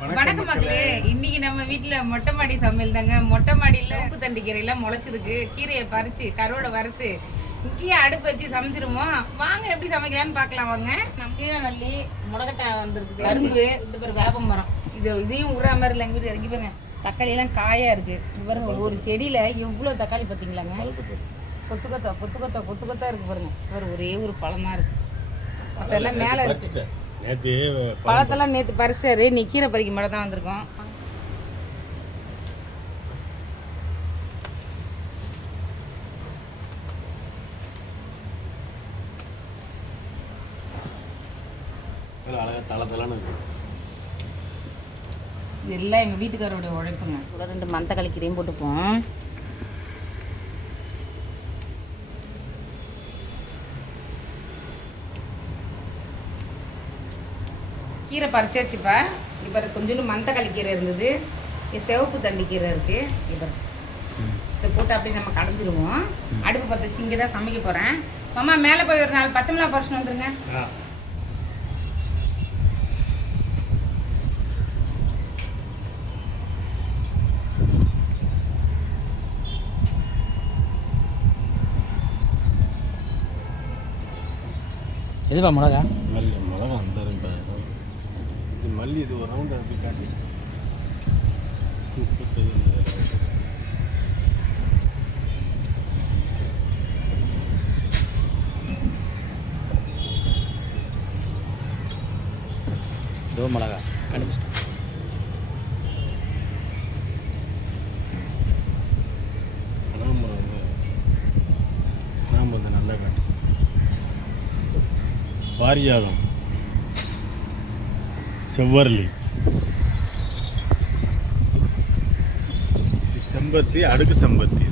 வணக்கம் மக்களே. இன்னைக்கு நம்ம வீட்டுல மொட்டை மாடி சமையல் தாங்க. மொட்டை மாடியில உப்பு தண்டு கீரையெல்லாம் முளைச்சிருக்கு. கீரையை பறிச்சு கருவோட வறுத்து இங்கேயே அடுப்பு வச்சு சமைச்சிருவோம். வாங்க எப்படி சமைக்கலாம்னு பார்க்கலாம் வாங்க. நம்ம கீழே நல்லி முடக்கட்டாய் வந்திருக்கு, கரும்பு, இது பேர் வேப்ப மரம். இதையும் விடுற மாதிரி இல்லை. எங்கள் வீட்டு இறங்கி பாருங்க, தக்காளி எல்லாம் காயா இருக்கு. இது பாருங்க, ஒரு செடியில எவ்வளவு தக்காளி பார்த்தீங்களாங்க. கொத்து கொத்தா இருக்கு பாருங்க. ஒரே ஒரு பழம் தான் இருக்கு, மற்றெல்லாம் மேலே இருக்கு. பழத்தெல்லாம் நேற்று பறிச்சாரு, நீ கீரை பறிக்க மட்டும் தான் வந்திருக்கோம். எல்லாம் எங்கள் வீட்டுக்காரோடைய உழைப்புங்க. கூட 2 மந்தக்காளி கீரையும் போட்டுப்போம். கீரை பறிச்சாச்சுப்பா. இப்போ கொஞ்சோண்டு மந்தக்காளி கீரை இருந்தது, சிவப்பு தண்டி கீரை இருக்குது. இப்போ இதை போட்டு அப்படியே நம்ம கடைஞ்சிடுவோம். அடுப்பு பற்ற வச்சு இங்கே தான் சமைக்க போகிறேன். மாமா மேலே போய் ஒரு 4 பச்சை மிளகா பறிச்சுன்னு வந்துருங்க. எதுப்பா மிளகா? மிளகா வந்துருங்க. இது மல்லி, இது ஒரு ரவுண்ட் அப்படி காட்டி 35. இதோ மிளகா கண்டுபிடிச்சிட்டோம். நாம நல்லா காட்டி பாரியாகம், செவ்வரளி, செம்பருத்தி, அடுக்கு செம்பருத்தி.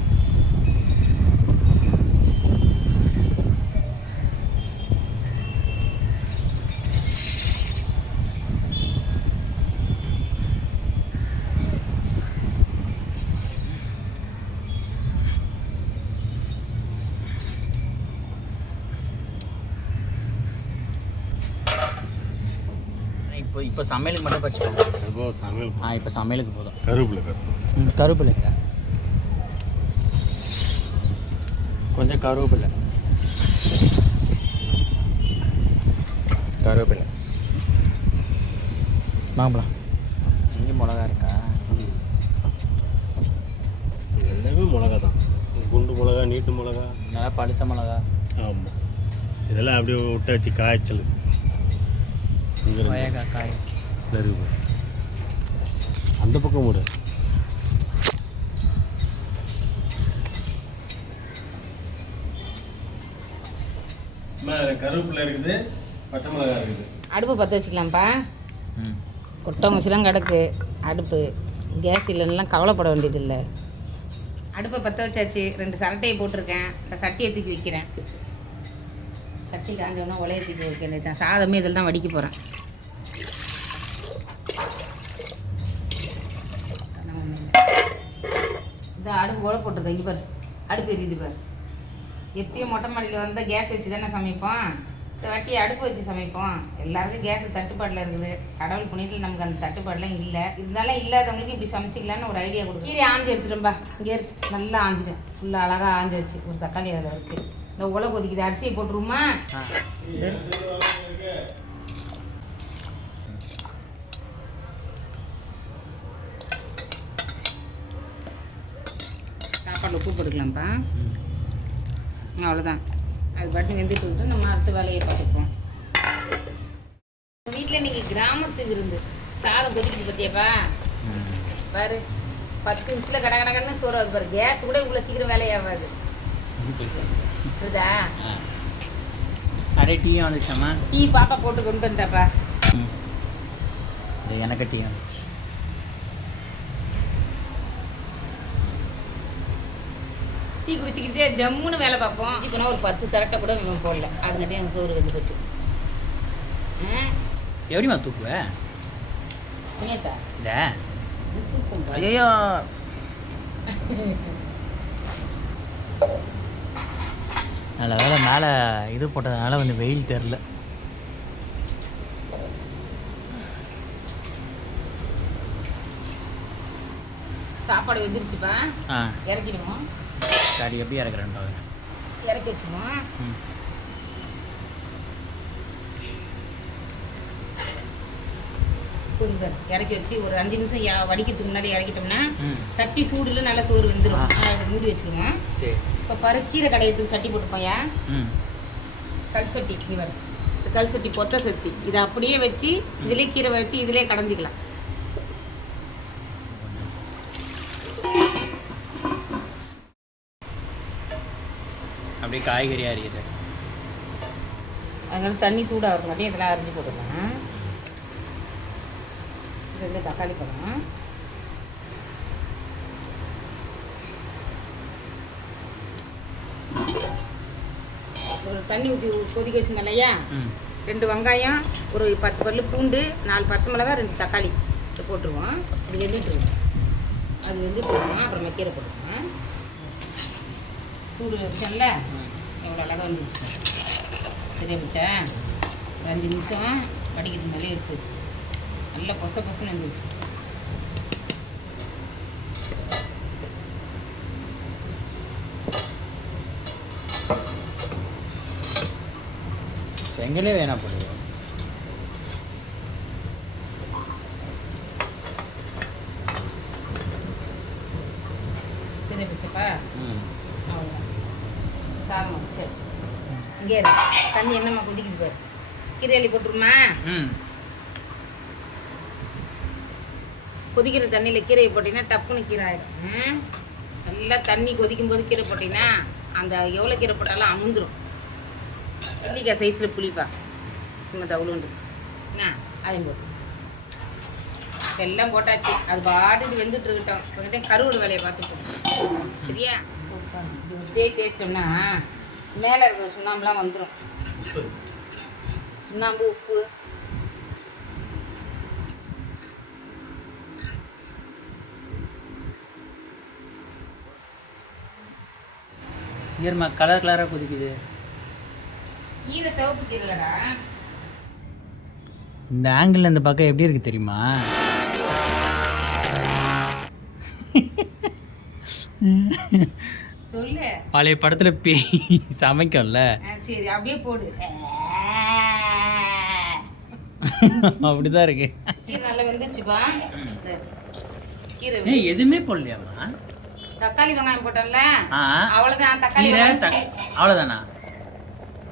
இப்போ சமையலுக்கு மட்டும் பறிச்சுக்கோங்க. சமையல் இப்போ சமையலுக்கு போதும். கருவேப்பிலைங்க, கொஞ்சம் கருவேப்பிலை மாம்பழம். இங்கே மிளகா இருக்கா? எல்லாமே மிளகா தான். குண்டு மிளகா, நீட்டு மிளகா, நல்லா பழுத்த மிளகா. ஆமாம், இதெல்லாம் அப்படியே விட்டாச்சு காய்ச்சல். காய் அந்த பக்கம் விடு. கருவேப்பிலை இருக்குது, பச்சை மிளகா இருக்குது. அடுப்பு பற்ற வச்சுக்கலாம்ப்பா. கொட்டவங்க வச்சுலாம் கிடக்கு அடுப்பு. கேஸ் இல்லைன்னா கவலைப்பட வேண்டியதில்லை. அடுப்பை பற்ற வச்சாச்சு. 2 சரட்டையை போட்டிருக்கேன். இந்த சட்டியை தூக்கி வைக்கிறேன். சட்டி காஞ்சோன்னா உலையை தூக்கி வைக்க வேண்டியதான். சாதமே இதில் தான் வடிக்க போகிறேன். இந்த அடுப்பு உலை போட்டிருக்கேன். இங்கே பாரு, அடுப்பு எரியுது பாரு. எப்பயும் மொட்டை மாடியில் வந்தால் கேஸ் வச்சு தானே சமைப்போம். இந்த வாட்டி அடுப்பு வச்சு சமைப்போம். எல்லாருக்கும் கேஸ் தட்டுப்பாடில் இருக்குது. கடவுள் புண்ணியத்தில் நமக்கு அந்த தட்டுப்பாடெலாம் இல்லை. இருந்தாலும் இல்லாதவங்களுக்கு இப்படி சமைச்சிக்கலான்னு ஒரு ஐடியா கொடுக்கும். கீரை ஆஞ்சி எடுத்துட்டோம்பா. இங்கே நல்லா ஆஞ்சிட்டேன். ஃபுல்லாக அழகாக ஆஞ்சாச்சு. ஒரு தக்காளி அதில் இருக்குது. இந்த உலை கொதிக்குது. அரிசியை போட்டுருமா? சாப்பாடு உப்பு போட்டுக்கலாம்ப்பா. அவ்வளோதான். அது பாட்டு வெந்துட்டு விட்டு நம்ம அடுத்த வேலையை பார்த்துப்போம். வீட்டில் நீங்கள் கிராமத்து விருந்து சாதம் கொதிக்குது பார்த்தியாப்பா? பாரு, 10 நிமிஷத்தில் கடன்னு சோறு அது பாரு. கேஸ் கூட இவ்வளோ சீக்கிரம் வேலையாகாது. இருக்குதா? நிறைய டீயும் வந்துச்சாம்மா. டீ பாப்பா போட்டு கொண்டு வந்தாப்பா. எனக்கு டீ வந்துச்சு. டீ குடிச்சிக்கிட்டே ஜம்முன்னு வேலை பார்ப்போம். இப்போ ஒரு 10 சரட்டை கூட நம்ம போடல. அதுங்கிட்டே எனக்கு சோறு வெந்து போச்சு. எப்படிமா தூக்குவேன்? புண்ணியத்தா இல்லை, ஐயோ நல்ல வேலை மேலே இது போட்டதுனால கொஞ்சம் வெயில் தெரில. சாப்பாடு வெந்துருச்சுப்பா, ஆ இறக்கிடுவோம். சரி, எப்படி இறக்குறேன் பாருங்க. இறக்கி வச்சுக்குவோம். ம் சூடு இறக்கி வச்சு ஒரு 5 நிமிஷம் வடிக்கிறதுக்கு முன்னாடி இறக்கிட்டோம்னா ம் சட்டி சூடுல நல்லா சோறு வெந்துடும். அதை மூடி வச்சுருவோம். சரி. இப்போ கீரை கடையத்துக்கு சட்டி போட்டுப்போயா, ம் கல் சட்டி. இவர் கல் சட்டி பொத்த சட்டி, இதை அப்படியே வச்சு இதிலே கீரை வச்சு இதிலே கடைஞ்சிக்கலாம். அப்படியே காய்கறி அரியுது. அதனால தண்ணி சூடாக இருக்கங்காட்டி இதெல்லாம் அரிஞ்சு போட்டுக்கலாம். 2 தக்காளி பழம், ஒரு தண்ணி ஊற்றி கொதிக்க வச்சுங்க இல்லையா, ம் 2 வெங்காயம், ஒரு 10 பல்லு பூண்டு, 4 பச்சை மிளகாய், 2 தக்காளி இதை போட்டுருவோம். அது வெந்துட்டுருவோம். அது வந்து போடுவோம். அப்புறமா கீரை போட்டுருவோம். சூடு வச்சோம்ல, எவ்வளோ அழகாக வந்துருச்சு. சரியா போச்சா? ஒரு 5 நிமிஷம் வடிக்கிறது மேலே எடுத்து வச்சு நல்லா பொசன்னு வந்துருச்சு. செங்கலே வேணா போடுவோம். சரியா போச்சப்பா? ம் அவ்வளோதான். சாதம் சரி சரி. இங்கே தண்ணி என்னம்மா கொதிக்குது பாரு. கீரை அள்ளி போட்டுருமா? ம் கொதிக்கிற தண்ணியில் கீரையை போட்டிங்கன்னா டப்புன்னு கீரை ஆகிடும். நல்லா தண்ணி கொதிக்கும் போது கீரை போட்டிங்கன்னா அந்த எவ்வளோ கீரை போட்டாலும் அமுந்துடும். நெல்லிக்காய் சைஸில் புளிப்பா, சும்மா தவுளுண்டு என்ன அதையும் போட்டு எல்லாம் போட்டாச்சு. அது பாட்டுக்கு வெந்துட்டு இருக்கட்டும். வந்துட்டு கருவோட வேலையை பார்த்துட்டோம். சரியா? இப்படி தேய்ச்சோம்னா மேலே இருக்கிற சுண்ணாம்புலாம் வந்துடும். சுண்ணாம்பு, உப்பு, ஈரமா கலர் கலராக கொதிக்குது. கீரை சிவப்பு கீரைலடா. இந்த ஆங்கிள் இந்த பக்கம் எப்படி இருக்கு தெரியுமா? சொல்லு. பழைய படத்துல பேய் சமைக்கும்ல, சரி அப்படியே போடு. அப்படிதான் இருக்கு. கீரை நல்லா வெந்துச்சுப்பா. கீரை ஏய் எதுவுமே போடலையாமா? தக்காளி வெங்காயம் போட்டோம்ல, ஆ அவ்வளோதான். தக்காளி கீரை வெங்காயம், அவ்வளோதானா?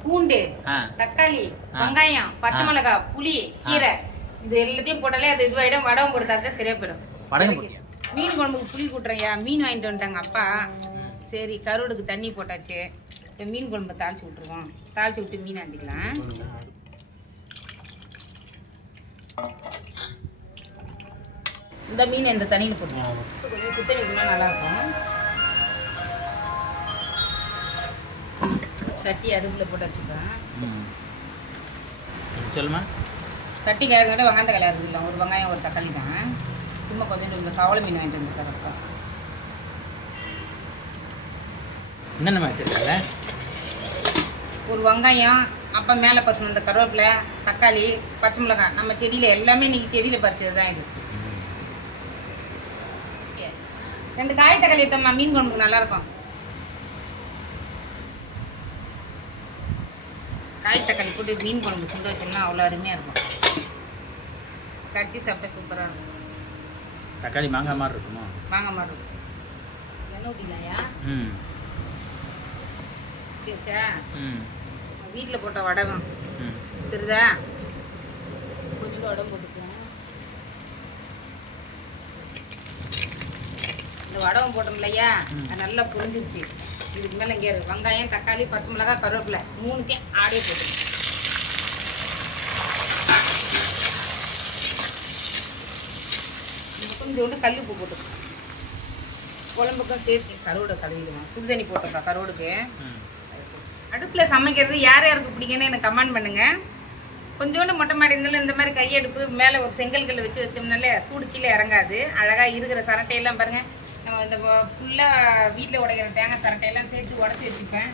பூண்டு, ஆ தக்காளி, வெங்காயம், பச்சை மிளகாய், புளி, கீரை, இது எல்லாத்தையும் போட்டாலே அது இதுவாயிடும். வடகம் போடுத்தாதான் சரியா போயிடும். வடகம் போட்டியா? மீன் குழம்புக்கு புளி கூட்டுறையா, மீன் வாங்கிட்டு வந்துட்டாங்க அப்பா. சரி கருவாடுக்கு தண்ணி போட்டாச்சு. இப்போ மீன் குழம்பு தாளிச்சு விட்ருவோம். தாளிச்சு விட்டு மீன் ஆந்திக்கலாம். இந்த மீன் இந்த தண்ணியில் போட்டுருவோம். கொஞ்சம் சுத்தம் வைக்கணும்னா நல்லாயிருக்கும். சட்டி அடுப்பில் போட்டு வச்சுப்பேன். சொல்லுமா? சட்டி கிழங்கிட்ட வெங்காயம் தக்காளி இருக்குல்ல, ஒரு வெங்காயம் ஒரு தக்காளி தான். சும்மா கொஞ்சம் இந்த கவலை மீன் வாங்கிட்டு வந்துருக்காருப்பா. என்னென்ன வச்சிருக்காங்க? ஒரு வெங்காயம், அப்போ மேலே பசங்க இந்த கருவேப்பிலை, தக்காளி, பச்சை மிளகாய். நம்ம செடியில் எல்லாமே இன்றைக்கி செடியில் பறிச்சது தான் இது. 2 காய் தக்காளி எடுத்தம்மா, மீன் குழம்புக்கு நல்லாயிருக்கும். காய் தக்காளி போட்டு மீன் குழம்பு சுண்ட வச்சோம்னா அவ்வளோ அருமையாக இருக்கும். கடிச்சு சாப்பிட்டா சூப்பராக இருக்கும். தக்காளி மாங்காய் மாதிரி இருக்குமா? மாங்காய் மாதிரி இருக்கும். எண்ணெய் ஊற்றினாயா? ம் வச்சா ம் வீட்டில் போட்ட வடகம் ம் தெரியுதா? கொஞ்சம் வடகம் போட்டுக்குவோம். இந்த வடகம் போட்டோம் இல்லையா, அது நல்லா புரிஞ்சிருச்சு. இதுக்கு மேலே இங்கே வெங்காயம், தக்காளி, பச்சை மிளகாய், கருவேப்பிலை 3த்தையும் ஆடியே போட்டுருவோம். கொஞ்சோண்டு கல் உப்பு போட்டுக்கணும். குழம்புக்கும் சேர்த்து கருவோட கழுவிடுவோம். சுடுதண்ணி போட்டுக்கலாம் கருவோடுக்கு. அடுப்பில் சமைக்கிறது யார் யாருக்கு பிடிக்குன்னு எனக்கு கமெண்ட் பண்ணுங்கள். கொஞ்சோண்டு மொட்டை மாடி இருந்தாலும் இந்த மாதிரி கையெடுப்பு மேலே ஒரு செங்கல் கல் வச்சு வச்சோம்னாலே சூடு கீழே இறங்காது. அழகாக இருக்கிற சரட்டையெல்லாம் பாருங்கள். நம்ம இந்த ஃபுல்லாக வீட்டில் உடைக்கிற தேங்காய் சரட்டையெல்லாம் சேர்த்து உடச்சி வச்சுப்பேன்.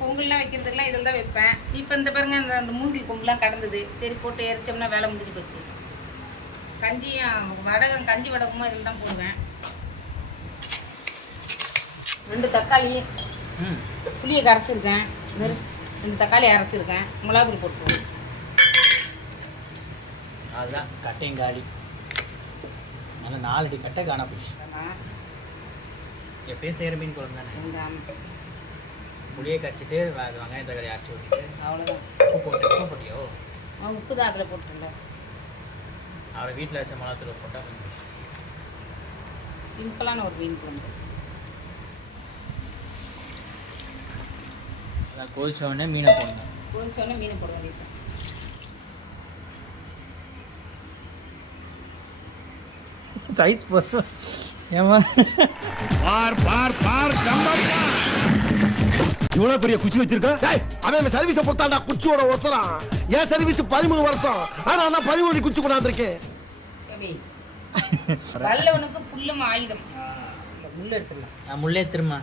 பொங்கல்லாம் வைக்கிறதுக்கெலாம் இதில் தான் வைப்பேன். இப்போ இந்த பாருங்கள், அந்த மூங்கில் கொம்புலாம் கடந்தது. சரி போட்டு எரிச்சோம்னா வேலை முடிஞ்சு போச்சு. கஞ்சியும் வடகம், கஞ்சி வடகமும் இதில் தான் போடுவேன். 2 தக்காளி ம் புளியை கரைச்சிருக்கேன். 2 தக்காளி அரைச்சிருக்கேன். மிளகாத்தூள் போட்டுருவோம். அதுதான் கட்டையும் காலி. நல்லா 4 அடி கட்டை காணா போச்சு. எப்பயும் செய்கிற மீன் குழம்பு தானே. புளியை கரைச்சிட்டு அது வெங்காயம் தக்காளி அரைச்சி ஊற்றிட்டு அவ்வளோதான். உப்பு போட்டியோ? உப்பு தான் அதில் போட்டுருல. அவளை வீட்டில் வச்ச மிளகாத்தூள் போட்டால் சிம்பிளான ஒரு மீன் குழம்பு. அதான் கொதிச்ச உடனே மீனை போடணும். கொதிச்சோடனே மீனை போட வேண்டியது. சைஸ் போதும். ஏமா பார் பார் பார் கம்பா இவ்வளவு பெரிய குச்சி வச்சிருக்க. அவன் சர்வீஸ பொறுத்தாண்டா குச்சியோட ஒருத்தரான். ஏன் சர்வீஸ் 13 வருஷம். ஆனா நான் 13 குச்சி கொண்டாந்துருக்கேன். வல்லவனுக்கு புல்லும் ஆயுதம். முள்ளு எடுத்துடலாம். நான் முள்ளே திரும்ப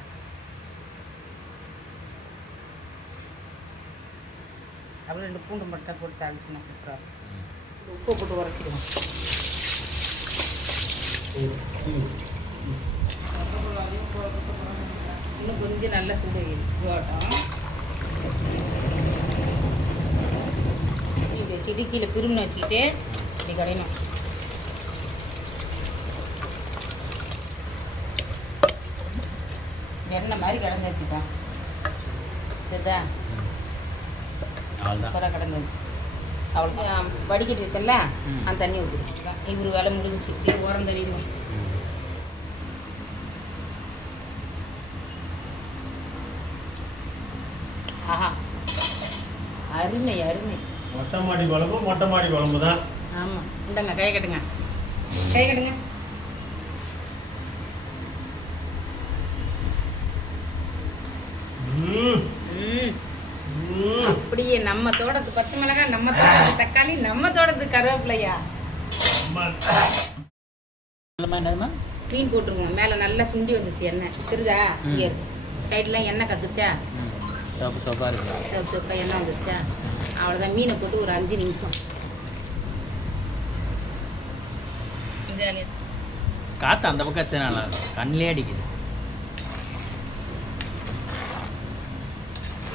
அப்புறம் 2 பூண்டு மட்டும் போட்டு தாளிச்சுனா சூப்பராக. உப்பு போட்டு உரைச்சிடுவோம். இன்னும் கொஞ்சம் நல்லா சூடு இதுவாட்டம். இப்படி வச்சுட்டு கீழே பிரிமின்னு வச்சுக்கிட்டு இப்படி கடையணும். எண்ணெய் மாதிரி கடந்து வச்சுப்பேன். இதுதான் சூப்பராக கடந்து வச்சு அவ்வளோ வடிகட்டி வச்சல அந்த தண்ணி ஊற்றிடுச்சுதான். இவர் வேலை முடிஞ்சிச்சு. இப்படியே ஓரம் தள்ளிடுவோம். ஆஹா அருமை அருமை. மொட்டை மாடி குழம்பு தான். ஆமாம். இந்தங்க கை கட்டுங்க, கை கட்டுங்க. அப்படியே நம்ம தோட்டத்து பச்சை மிளகாய், நம்ம தோட்டத்து தக்காளி, நம்ம தோட்டத்து கருவேப்பிலையா. என்னதுமா மீன் போட்டுருவோம். மேலே நல்லா சுண்டி வந்துச்சு எண்ணெய். தெரியுதா? இங்கே இருக்கு சைட்லாம் எண்ணெய் கக்குச்சா. சோப்பாக இருக்கு. சோப்பாக எண்ணெய் வந்துச்சா. அவ்வளோதான். மீனை போட்டு ஒரு 5 நிமிஷம் ஜாலியாக. காற்று அந்த பக்கம் வச்சா நல்லா இருக்கும். கண்ணிலே அடிக்குது.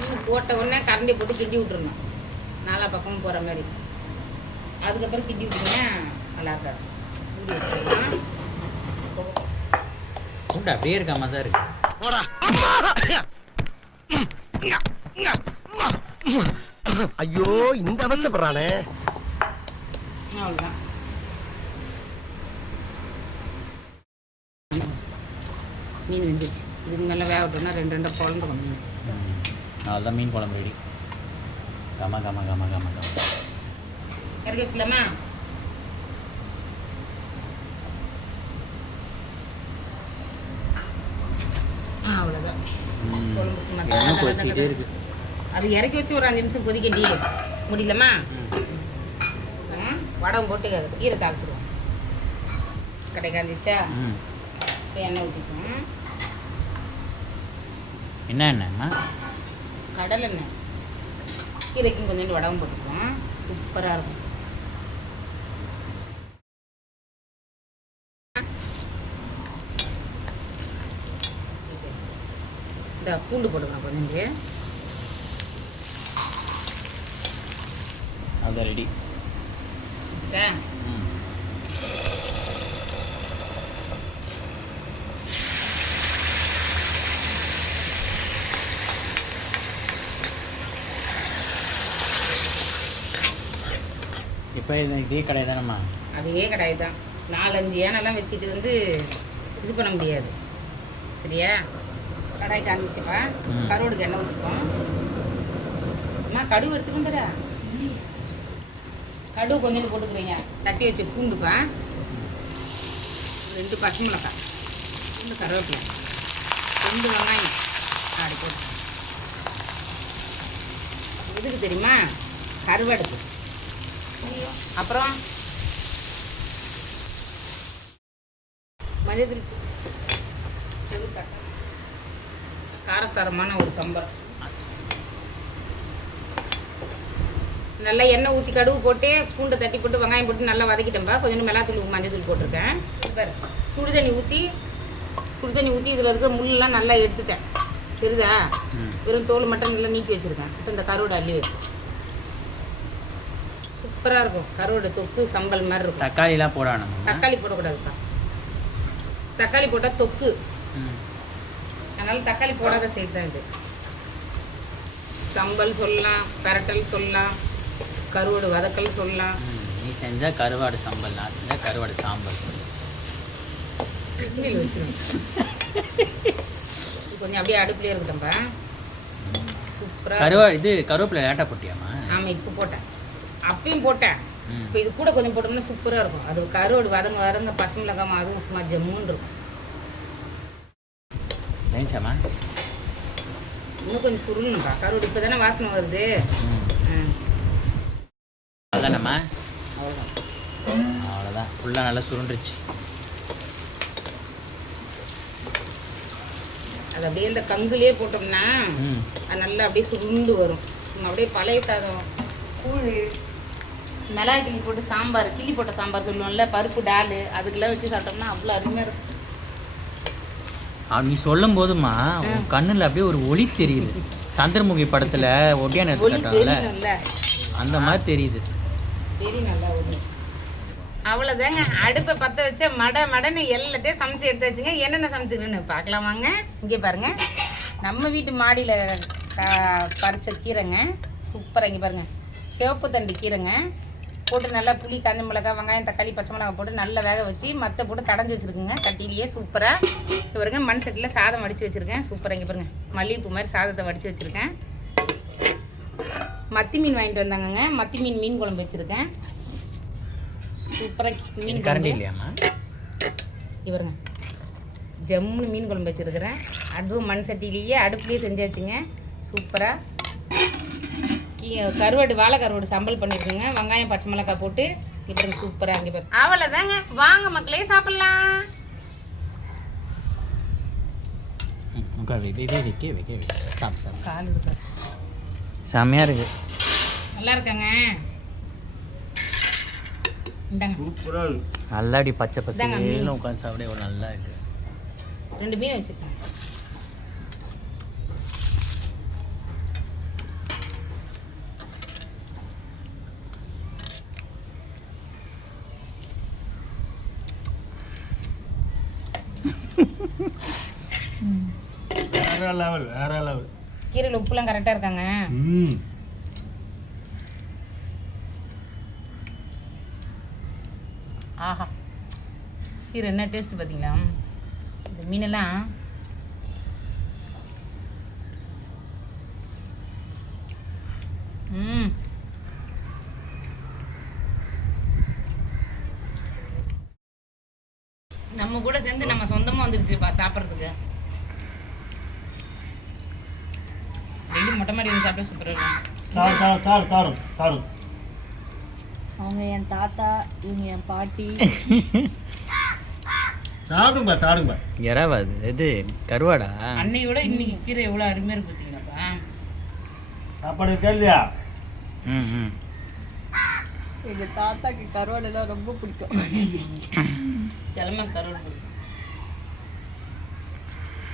மீன் போட்ட உடனே கரண்டி போட்டு கிண்டி விட்டுருணும். 4 பக்கமும் போகிற மாதிரி. அதுக்கப்புறம் கிண்டி விட்டுருங்க. நல்லா இருக்காது. கிண்டி விட்டுருலாம். பூண்டு அப்படியே இருக்காம தான் இருக்கு. ஐயோ இந்த அவசப்படுறானே. அவ்வளோதான். மீன் வெந்துச்சு. இதுக்கு மேலே வேகட்டோம்னா 2 குழந்தைக்கும் மீன். அவ்வளோதான் மீன் குழம்பு ரெடி. கம கம கம கம கம. இறக்கி வச்சுக்கலாமா? அவ்வளோதான். குழம்பு இன்னும் கொதிச்சுக்கிட்டே இருக்கு. அது இறக்கி வச்சு ஒரு 5 நிமிஷம் கொதிக்கண்டி முடியலமா? வடம் போட்டு கீரை தாளிச்சிடுவோம். கடை காஞ்சிச்சா? இப்போ எண்ணெய் ஊற்றிக்குவோம். என்ன எண்ணெய்மா? கடலை எண்ணெய். கீரைக்கும் கொஞ்சோண்டு வடகம் போட்டுக்குவோம். சூப்பராக இருக்கும். இந்த பூண்டு போட்டுக்கிறோம் கொஞ்சோண்டு. அதுதான் ரெடி. இப்போ இதே கடை தானம்மா? அதே கடாய் தான். 4-5 ஏனெல்லாம் வச்சுட்டு வந்து இது பண்ண முடியாது. சரியா? கடாய் காமிச்சுப்பா. கருவாடுக்கு எண்ணெய் ஊற்றிப்போம். அம்மா கடுகு எடுத்துக்கொண்டுடா. கடுகு கொஞ்சோண்டு போட்டுக்கிறீங்க. தட்டி வச்ச பூண்டுப்பா. 2 பச்சை மிளகாய், 2 கருவேப்பிலை, 2 வெங்காயம் அப்படி போட்டு. எதுக்கு தெரியுமா? கருவாடுக்கு. அப்புறம் மஞ்சள் காரசாரமான ஒரு சம்பரம். நல்லா எண்ணெய் ஊற்றி கடுகு போட்டு பூண்டை தட்டி போட்டு வெங்காயம் போட்டு நல்லா வதக்கிட்டேன்பா. கொஞ்சம் மிளகாத்தூள் மஞ்சள் தூள் போட்டிருக்கேன். பாரு சுடு தண்ணி ஊற்றி சுடு தண்ணி ஊற்றி இதில் இருக்கிற முள்ளெல்லாம் நல்லா எடுத்துட்டேன். தெரியுதா? வெறும் தோல் மட்டும் நல்லா நீக்கி வச்சுருக்கேன். இப்போ இந்த கருவாடை அள்ளி வைப்பேன். சூப்பராக இருக்கும் கருவாடை தொக்கு சம்பல் மாதிரி இருக்கும். தக்காளிலாம் போடணும். தக்காளி போடக்கூடாதுப்பா. தக்காளி போட்டால் தொக்கு, அதனால தக்காளி போடாத சைடு தான் இது. சம்பல் சொல்லலாம், பெரட்டல் சொல்லலாம், கருவாடு வதக்கல் சொல்லலாம். நீ செஞ்சால் கருவாடு சம்பல், நான் செஞ்சால் கருவாடு சாம்பல். இட்லியில் வச்சுருவேன். கொஞ்சம் அப்படியே அடுப்புலேயே இருக்கட்டும்ப்பா. சூப்பராக கருவாடு இது கருவேப்பிலை லேட்டாக போட்டியாமா? ஆமாம், இப்போ போட்டேன், அப்பயும் போட்டேன். இப்போ இது கூட கொஞ்சம் போட்டோம்னா சூப்பராக இருக்கும். அது கருவாடு வதங்க வதங்க பச்சை மிளகாய் அதுவும் சும்மா ஜம்முன்னு இருக்கும். நினைச்சாமா இன்னும் கொஞ்சம் சுருணுப்பா. கருவாடு இப்போ தானே வாசனை வருது. அதானம்மா? அவ்வளோதான். அவ்வளோதான், ஃபுல்லாக நல்லா சுருண்டுருச்சு. அது அப்படியே இந்த கங்குலேயே போட்டோம்னா அது நல்லா அப்படியே சுருண்டு வரும். அப்படியே பழைய சாதம், கூழ், மிளகாய் கிள்ளி போட்டு சாம்பார், கிள்ளி போட்ட சாம்பார் சொல்லுவோம்ல, பருப்பு டால், அதுக்கெல்லாம் வச்சு சாப்பிட்டோம்னா அவ்வளோ அருமையாக இருக்கும். நீ சொல்லும் போதுமா உன் கண்ணில் அப்படியே ஒரு ஒளி தெரியுது. சந்திரமுகி படத்தில் ஒட்டியான தெரியும்ல, அந்த மாதிரி தெரியுது. தெரியும் நல்லா ஒளி. அவ்வளோதாங்க. அடுப்பை பற்ற வச்ச மடன்னு எல்லாத்தையும் சமைச்சு எடுத்து வச்சுங்க. என்னென்ன சமைச்சிருக்குன்னு பார்க்கலாமாங்க. இங்கே பாருங்கள், நம்ம வீட்டு மாடியில் பறிச்ச கீரைங்க. சூப்பராக. இங்கே பாருங்கள், சிவப்பு தண்டு கீரைங்க போட்டு நல்லா புளி, காஞ்ச மிளகாய், வெங்காயம், தக்காளி, பச்சை மிளகாய் போட்டு நல்லா வேக வச்சு மற்ற போட்டு கடைஞ்சி வச்சுருக்குங்க கட்டிலேயே. சூப்பராக. இப்போ பாருங்க, மண் சட்டியில் சாதம் வடித்து வச்சுருக்கேன். சூப்பராக. இங்கே பாருங்கள், மல்லிகைப்பூ மாதிரி சாதத்தை வடித்து வச்சுருக்கேன். மத்தி மீன் வாங்கிட்டு வந்தாங்கங்க. மத்தி மீன் குழம்பு வச்சுருக்கேன். சூப்பராக மீன் கரண்டி இல்லையாம்மா? இவருங்க ஜம்முன்னு மீன் குழம்பு வச்சுருக்கிறேன். அதுவும் மண் சட்டிலேயே அடுப்புலேயே செஞ்சாச்சுங்க. சூப்பராக கருவாடு, வாழை கருவாடு சம்பல் பண்ணியிருக்குங்க. வெங்காயம், பச்சை மிளகாய் போட்டு இப்படி சூப்பராக. அங்கே பாரு. அவ்வளோதாங்க. வாங்க மக்களே, சாப்பிட்லாம். கால் இருக்கு, செம்மையாக இருக்கு. நல்லா இருக்காங்க. நல்லா அப்படி பச்சை பசங்க உட்காந்து சாப்பிட எவ்வளோ நல்லா இருக்கு. 2 மீன் வச்சுருக்கேன். வேற லெவல். கீரையில் உப்புலாம் கரெக்டாக இருக்காங்க. ஆஹா, கீரை என்ன டேஸ்ட் பார்த்தீங்களா? இந்த மீனெல்லாம் நம்ம கூட சேர்ந்து நம்ம சொந்தமாக வந்துருச்சுப்பா சாப்பிட்றதுக்கு. டெய்லி மொட்டை மாடி வந்து சாப்பிட்டா சூப்பராக இருக்கும். அவங்க என் தாத்தா, இவங்க என் பாட்டி. சாப்பிடுங்க. எறாவது இது கருவாடா? அன்னையோட இன்னைக்கு கீரை எவ்வளோ அருமையாக இருக்கு பார்த்தீங்களாப்பா. சாப்பாடு கேள்வியா? எங்க தாத்தாக்கு கருவாடுலாம் ரொம்ப பிடிக்கும். செலமா கருவாடு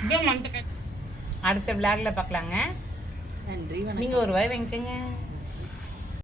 பிடிக்கும். அடுத்த விளாக்ல பார்க்கலாங்க. நன்றி. நீங்கள் ஒரு வாய் வாங்கிக்கோங்க.